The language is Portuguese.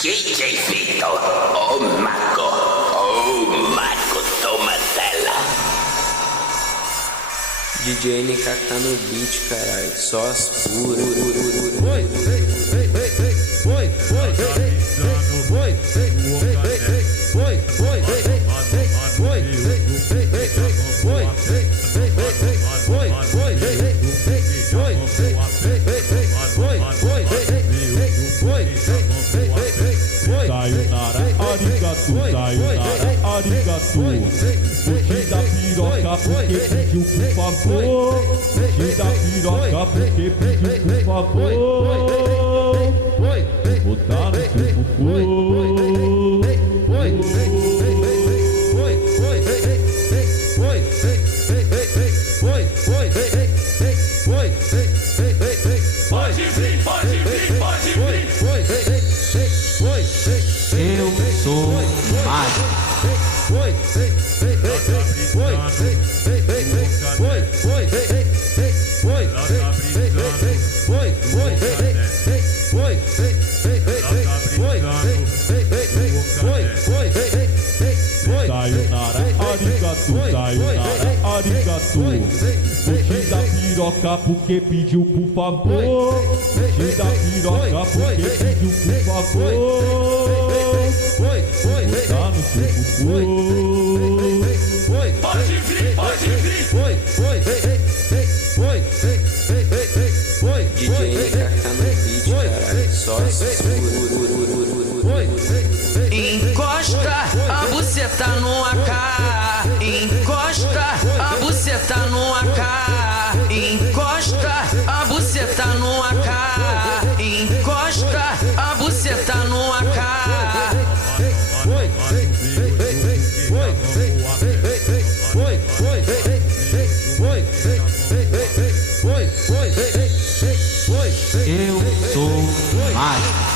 DJ Vitor, o Mago, toma tela. DJ NK tá no beat, caralho, só as puras. Sayonara, arigato, sayonara, arigato. Vou te dar piroca porque pediu por favor. Vou te dar piroca porque pediu por favor. Botar no seu cocô. Pode vir, pode vir, pode vir. Eu sou mágico. Sayonara, arigato, sayonara, arigato. Vou te dar piroca porque pediu por favor. Vou te dar piroca porque pediu por favor. Botar no seu cocô. Pode vir, pode vir. DJ NK tá no beat, caralho, só as puras. Encosta a buceta no AK. Encosta a buceta no AK. Encosta a buceta no AK. Encosta a buceta no AK. Eu sou mágico.